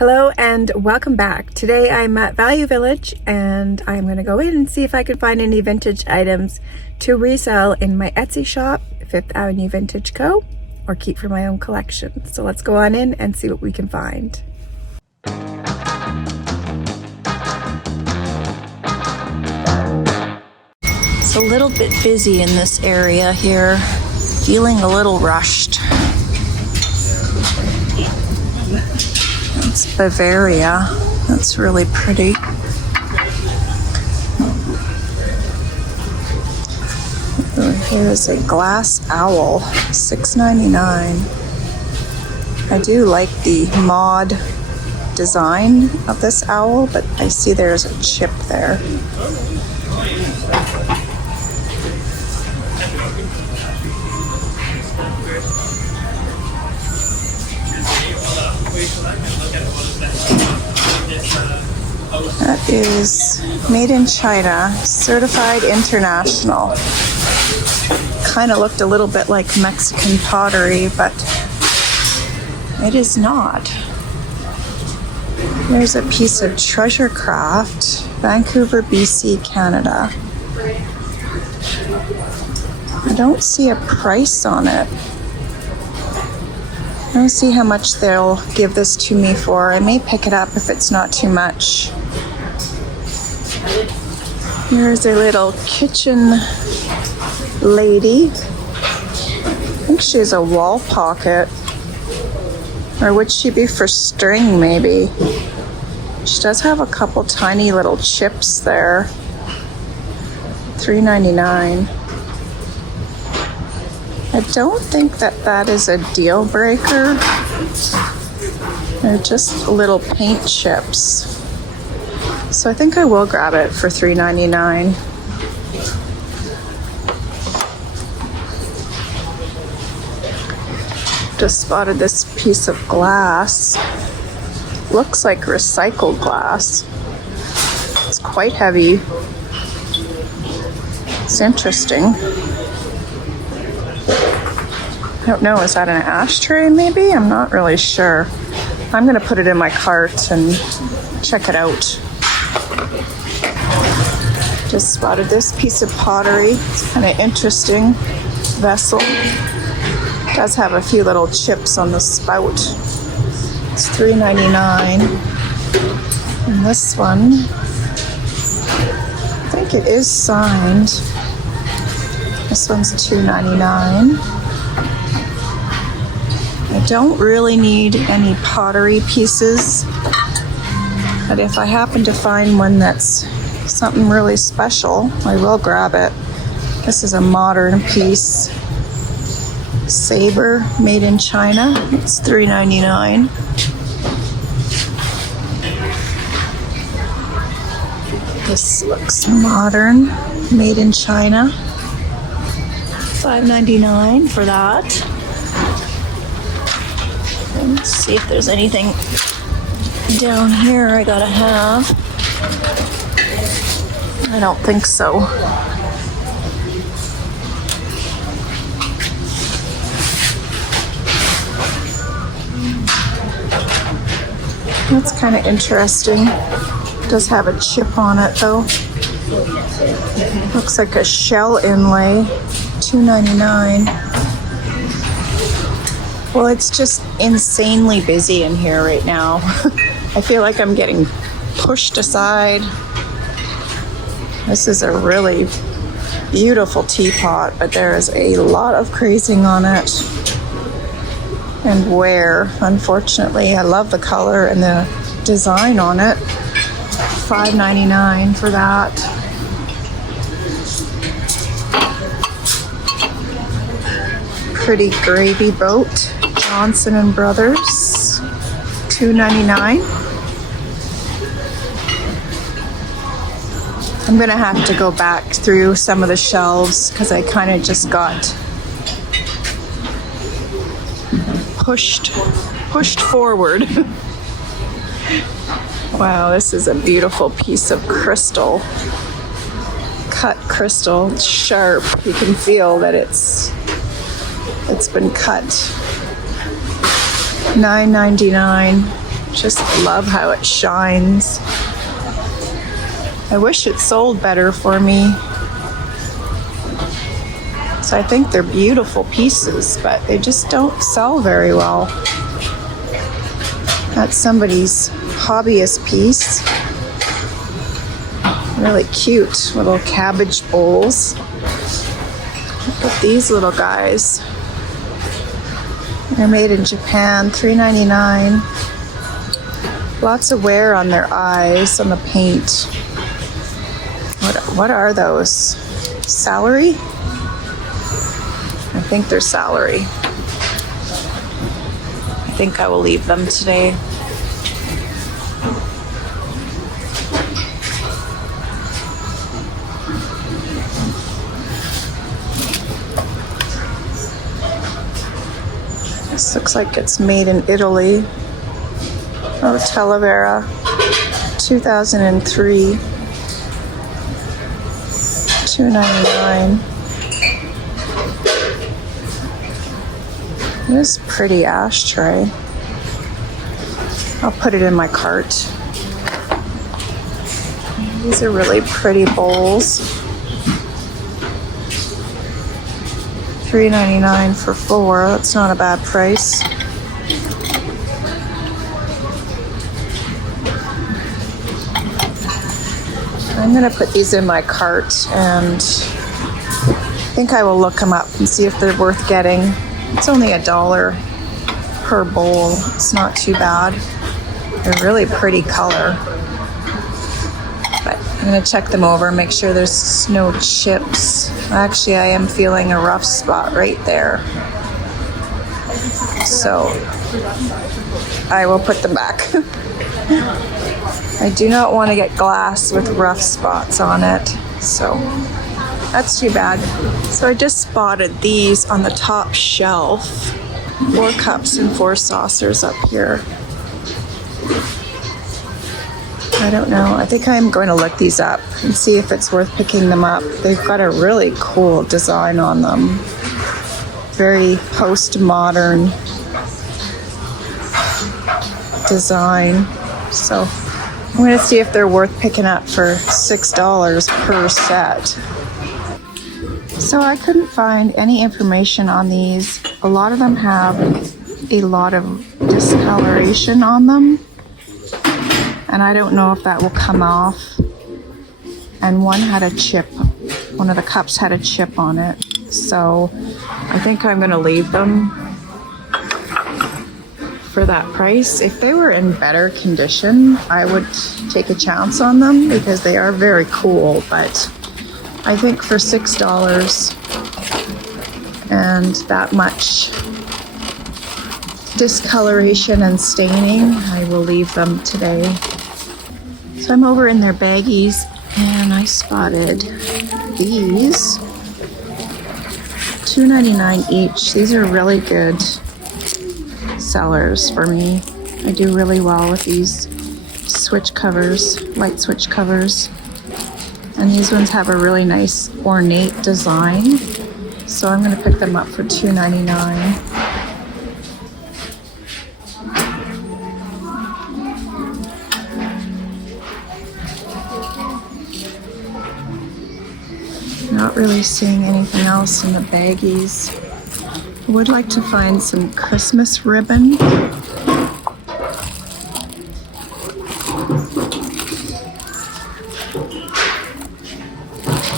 Hello and welcome back. Today I'm at Value Village and I'm going to go in and see if I can find any vintage items to resell in my Etsy shop, Fifth Avenue Vintage Co., or keep for my own collection. So let's go on in and see what we can find. It's a little bit busy in this area here, feeling a little rushed. It's Bavaria. That's really pretty. Here's a glass owl, $6.99. I do like the mod design of this owl, but I see there's a chip there. That is made in China, certified international. Kind of looked a little bit like Mexican pottery, but it is not. There's a piece of treasure craft, Vancouver, BC, Canada. I don't see a price on it. I don't see how much they'll give this to me for. I may pick it up if it's not too much. Here's a little kitchen lady. I think she's a wall pocket. Or would she be for string, maybe? She does have a couple tiny little chips there. $3.99. I don't think that is a deal breaker. They're just little paint chips. So I think I will grab it for $3.99. Just spotted this piece of glass. Looks like recycled glass. It's quite heavy. It's interesting. I don't know, is that an ashtray maybe? I'm not really sure. I'm gonna put it in my cart and check it out. Just spotted this piece of pottery. It's kind of interesting vessel. It does have a few little chips on the spout. It's $3.99. And this one, I think it is signed. This one's $2.99. I don't really need any pottery pieces, but if I happen to find one that's something really special, I will grab it. This is a modern piece. Saber, made in China. It's $3.99. This looks modern, made in China. $5.99 for that. Let's see if there's anything down here I gotta have. I don't think so. That's kind of interesting. Does have a chip on it though. Looks like a shell inlay. $2.99. Well, it's just insanely busy in here right now. I feel like I'm getting pushed aside. This is a really beautiful teapot, but there is a lot of crazing on it and wear, unfortunately. I love the color and the design on it. $5.99 for that. Pretty gravy boat, Johnson & Brothers, $2.99. I'm gonna have to go back through some of the shelves because I kind of just got pushed forward. Wow, this is a beautiful piece of crystal. Cut crystal, it's sharp. You can feel that it's been cut. $9.99. Just love how it shines. I wish it sold better for me. So I think they're beautiful pieces, but they just don't sell very well. That's somebody's hobbyist piece. Really cute little cabbage bowls. Look at these little guys. They're made in Japan, $3.99. Lots of wear on their eyes, on the paint. What are those? Celery? I think they're celery. I think I will leave them today. This looks like it's made in Italy. Oh, Talavera, 2003, $2.99. This pretty ashtray. I'll put it in my cart. These are really pretty bowls. $3.99 for 4. That's not a bad price. I'm gonna put these in my cart, and I think I will look them up and see if they're worth getting. It's only $1 per bowl. It's not too bad. They're really pretty color. But I'm gonna check them over, make sure there's no chips. Actually, I am feeling a rough spot right there. So I will put them back. I do not want to get glass with rough spots on it, so that's too bad. So I just spotted these on the top shelf. 4 cups and 4 saucers up here. I don't know. I think I'm going to look these up and see if it's worth picking them up. They've got a really cool design on them. Very postmodern design. So I'm going to see if they're worth picking up for $6 per set. So I couldn't find any information on these. A lot of them have a lot of discoloration on them, and I don't know if that will come off. And one had a chip. One of the cups had a chip on it. So I think I'm going to leave them for that price. If they were in better condition, I would take a chance on them because they are very cool, but I think for $6 and that much discoloration and staining, I will leave them today. So I'm over in their baggies and I spotted these. $2.99 each. These are really good sellers for me. I do really well with these switch covers, light switch covers. And these ones have a really nice ornate design. So I'm going to pick them up for $2.99. Not really seeing anything else in the baggies. I would like to find some Christmas ribbon.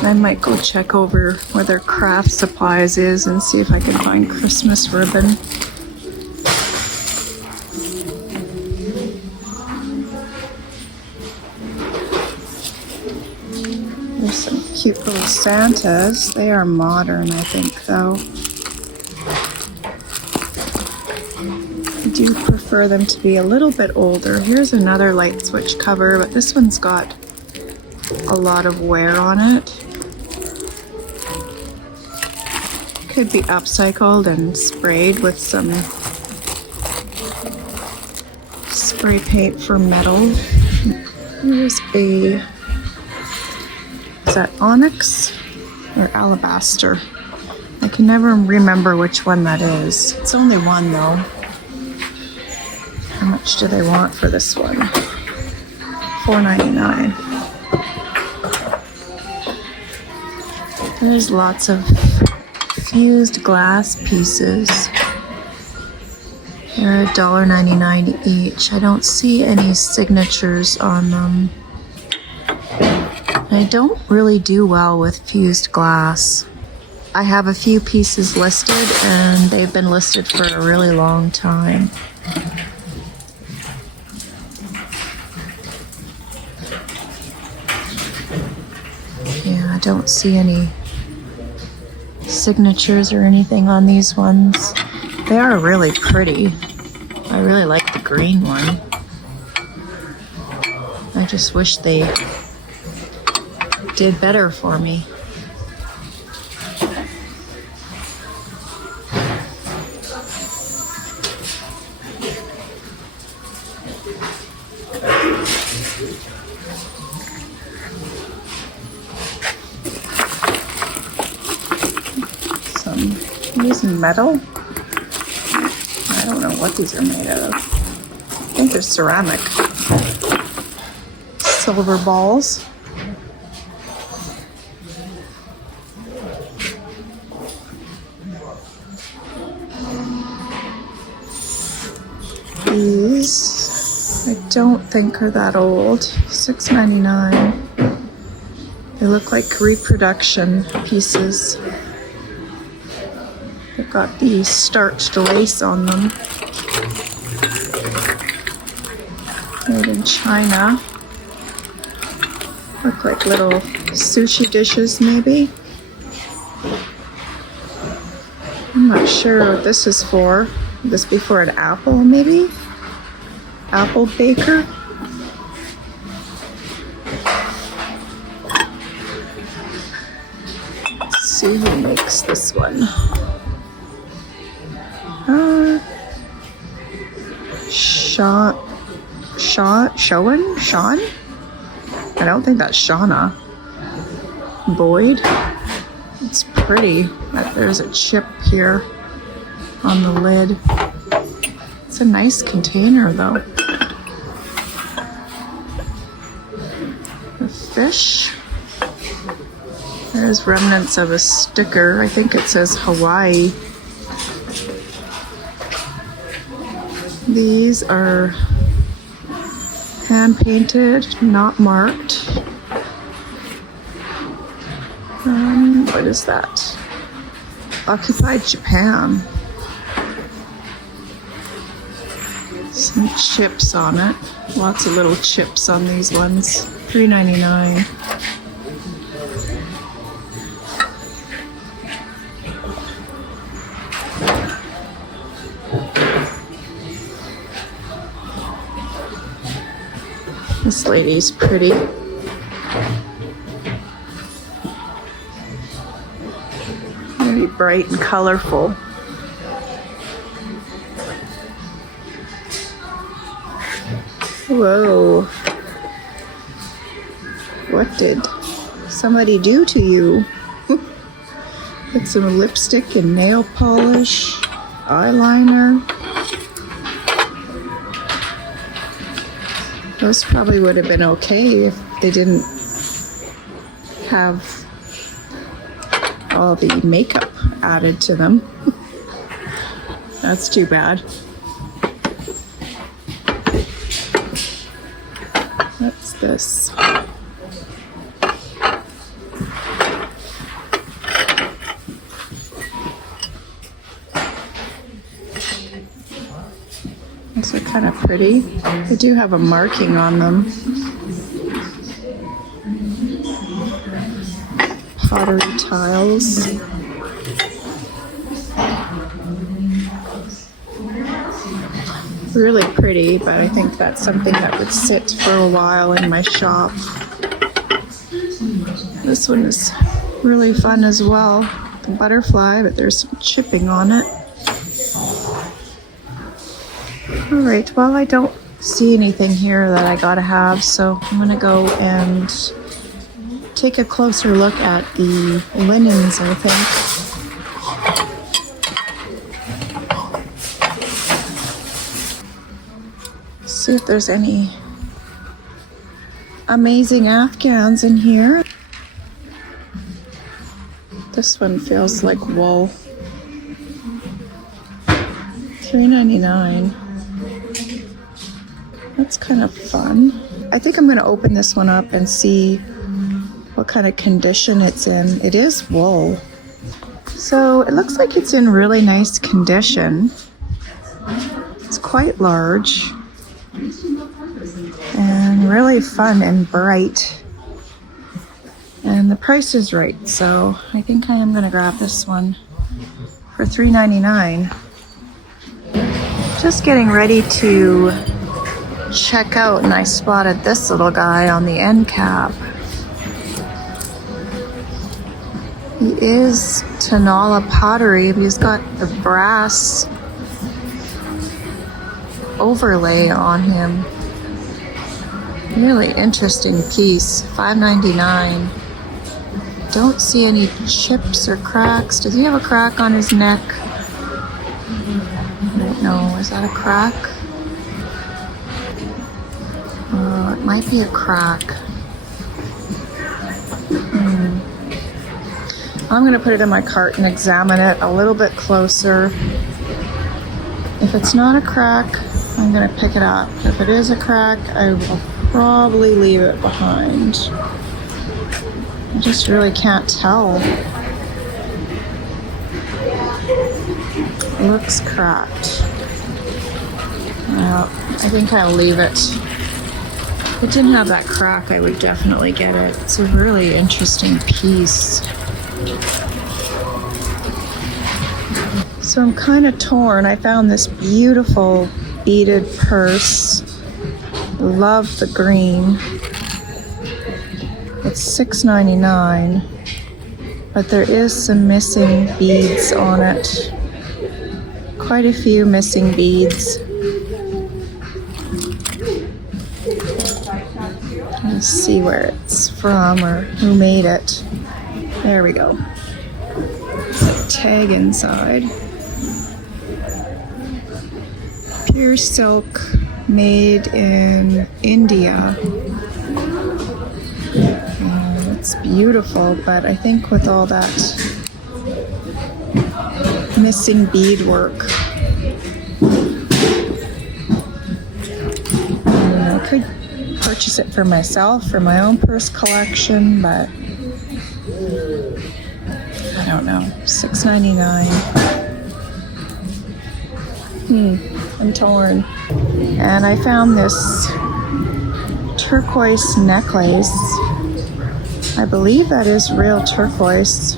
I might go check over where their craft supplies is and see if I can find Christmas ribbon. There's some cute little Santas. They are modern, I think, though. I do prefer them to be a little bit older. Here's another light switch cover, but this one's got a lot of wear on it. Could be upcycled and sprayed with some spray paint for metal. Here's a, is that onyx or alabaster? I can never remember which one that is. It's only one though. How much do they want for this one? $4.99. There's lots of fused glass pieces. They're $1.99 each. I don't see any signatures on them. I don't really do well with fused glass. I have a few pieces listed and they've been listed for a really long time. Yeah, I don't see any signatures or anything on these ones. They are really pretty. I really like the green one. I just wish they did better for me. These metal. I don't know what these are made of. I think they're ceramic. Silver balls. These I don't think are that old. $6.99. They look like reproduction pieces. They've got the starched lace on them. Made in China. Look like little sushi dishes, maybe. I'm not sure what this is for. Would this be for an apple, maybe? Apple baker? Let's see who makes this one. Sean? I don't think that's Shauna. Boyd. It's pretty. There's a chip here on the lid. It's a nice container though. The fish. There's remnants of a sticker. I think it says Hawaii. These are hand painted, not marked. What is that? Occupied Japan. Some chips on it. Lots of little chips on these ones. $3.99. This lady's pretty. Very bright and colorful. Whoa. What did somebody do to you? Got some lipstick and nail polish, eyeliner. Those probably would have been okay if they didn't have all the makeup added to them. That's too bad. What's this? These are kind of pretty. They do have a marking on them. Pottery tiles. Really pretty, but I think that's something that would sit for a while in my shop. This one is really fun as well. The butterfly, but there's some chipping on it. Alright, well, I don't see anything here that I gotta have, so I'm gonna go and take a closer look at the linens, I think. see if there's any amazing Afghans in here. This one feels like wool. $3.99. That's kind of fun. I think I'm going to open this one up and see what kind of condition it's in. It is wool. So it looks like it's in really nice condition. It's quite large and really fun and bright. And the price is right, so I think I am going to grab this one for $3.99. Just getting ready to check out, and I spotted this little guy on the end cap. He is Tanala Pottery, but he's got the brass overlay on him. Really interesting piece. $5.99. Don't see any chips or cracks. Does he have a crack on his neck? I don't know. Is that a crack? It might be a crack. I'm going to put it in my cart and examine it a little bit closer. If it's not a crack, I'm going to pick it up. If it is a crack, I will probably leave it behind. I just really can't tell. It looks cracked. Well, I think I'll leave it. If it didn't have that crack, I would definitely get it. It's a really interesting piece. So I'm kind of torn. I found this beautiful beaded purse. Love the green. It's $6.99, but there is some missing beads on it. Quite a few missing beads. Let's see where it's from or who made it. There we go. It's a tag inside. Pure silk, made in India. It's beautiful, but I think with all that missing beadwork, I could purchase it for myself, for my own purse collection, but I don't know. $6.99. I'm torn. And I found this turquoise necklace. I believe that is real turquoise.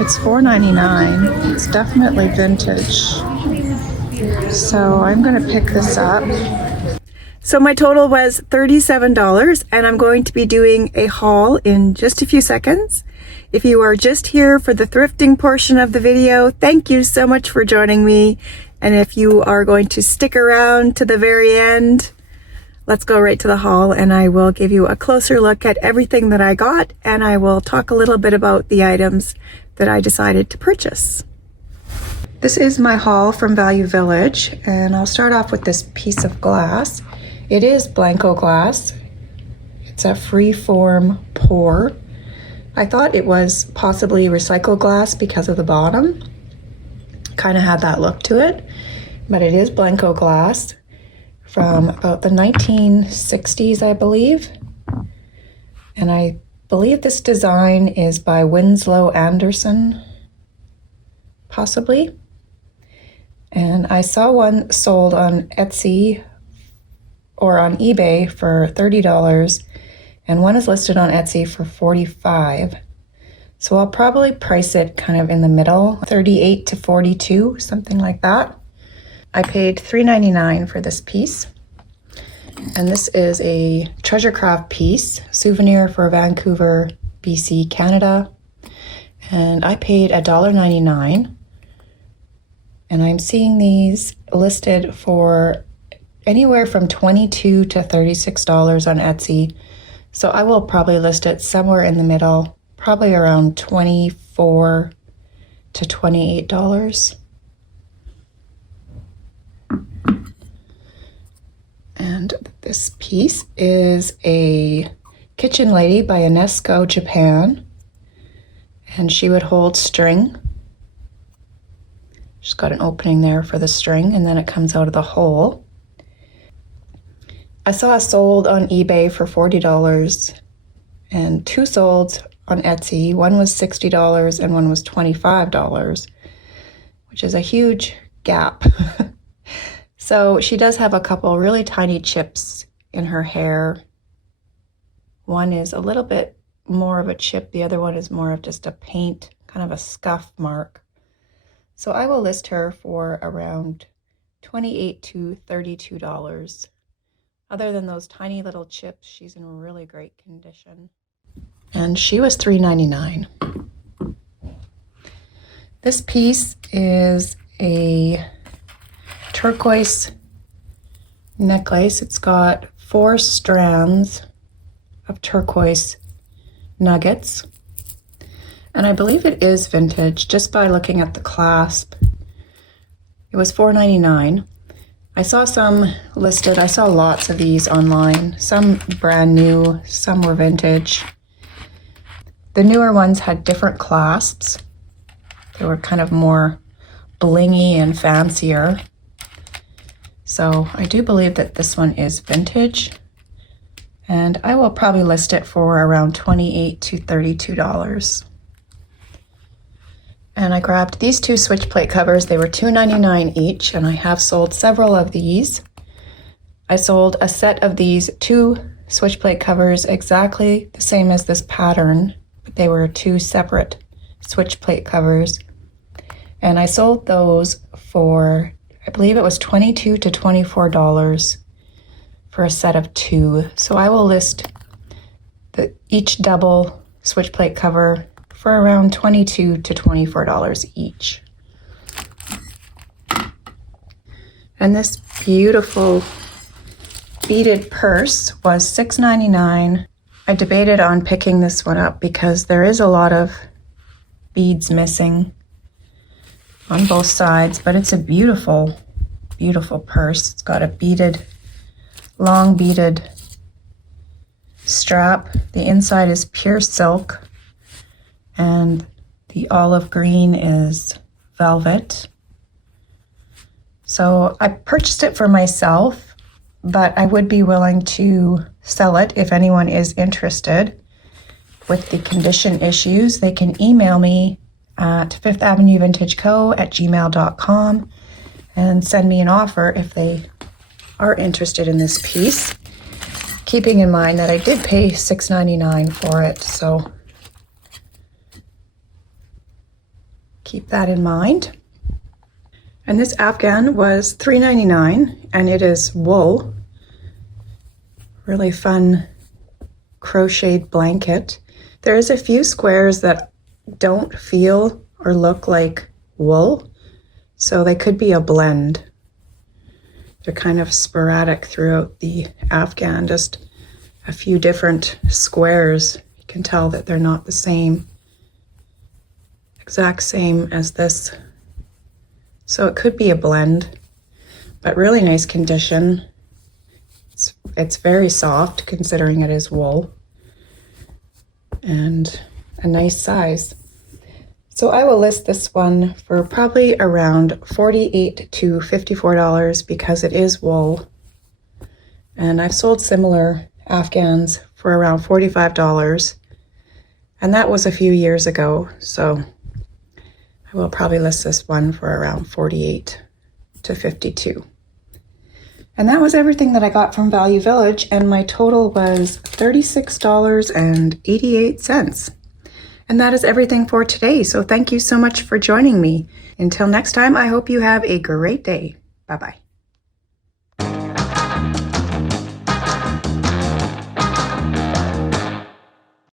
It's $4.99. It's definitely vintage. So I'm going to pick this up. So my total was $37, and I'm going to be doing a haul in just a few seconds. If you are just here for the thrifting portion of the video, thank you so much for joining me. And if you are going to stick around to the very end, let's go right to the haul, and I will give you a closer look at everything that I got, and I will talk a little bit about the items that I decided to purchase. This is my haul from Value Village, and I'll start off with this piece of glass. It is Blanco glass. It's a free-form pour. I thought it was possibly recycled glass because of the bottom. Kind of had that look to it, but it is Blanco glass from about the 1960s, I believe. And I believe this design is by Winslow Anderson, possibly. And I saw one sold on Etsy or on eBay for $30, and one is listed on Etsy for $45. So I'll probably price it kind of in the middle, $38 to $42, something like that. I paid $3.99 for this piece. And this is a treasure craft piece, souvenir for Vancouver, BC, Canada. And I paid $1.99. And I'm seeing these listed for anywhere from $22 to $36 on Etsy. So I will probably list it somewhere in the middle, probably around $24 to $28. And this piece is a kitchen lady by UNESCO Japan. And she would hold string. She's got an opening there for the string, and then it comes out of the hole. I saw it sold on eBay for $40 and two sold on Etsy. One was $60 and one was $25, which is a huge gap. So she does have a couple really tiny chips in her hair. One is a little bit more of a chip. The other one is more of just a paint, kind of a scuff mark. So I will list her for around $28 to $32. Other than those tiny little chips, she's in really great condition. And she was $3.99. This piece is a turquoise necklace. It's got 4 strands of turquoise nuggets. And I believe it is vintage just by looking at the clasp. It was $4.99. I saw some listed. I saw lots of these online. Some brand new, some were vintage. The newer ones had different clasps. They were kind of more blingy and fancier. So I do believe that this one is vintage. And I will probably list it for around $28 to $32. And I grabbed these 2 switch plate covers. They were $2.99 each, and I have sold several of these. I sold a set of these 2 switch plate covers exactly the same as this pattern, but they were 2 separate switch plate covers. And I sold those for, I believe it was $22 to $24 for a set of 2. So I will list each double switch plate cover for around $22 to $24 each. And this beautiful beaded purse was $6.99. I debated on picking this one up because there is a lot of beads missing on both sides, but it's a beautiful, beautiful purse. It's got a beaded, long beaded strap. The inside is pure silk, and the olive green is velvet. So I purchased it for myself, but I would be willing to sell it if anyone is interested. With the condition issues, they can email me at fifthavenuevintageco@gmail.com and send me an offer if they are interested in this piece. Keeping in mind that I did pay $6.99 for it, so keep that in mind. And this Afghan was $3.99, and it is wool. Really fun crocheted blanket. There's a few squares that don't feel or look like wool, so they could be a blend. They're kind of sporadic throughout the Afghan, just a few different squares. You can tell that they're not the same, exact same as this. So it could be a blend, but really nice condition. It's very soft considering it is wool, and a nice size. So I will list this one for probably around $48 to $54 because it is wool. And I've sold similar Afghans for around $45, and that was a few years ago. So I will probably list this one for around $48 to $52. And that was everything that I got from Value Village, and my total was $36.88. And that is everything for today. So thank you so much for joining me. Until next time, I hope you have a great day. Bye-bye.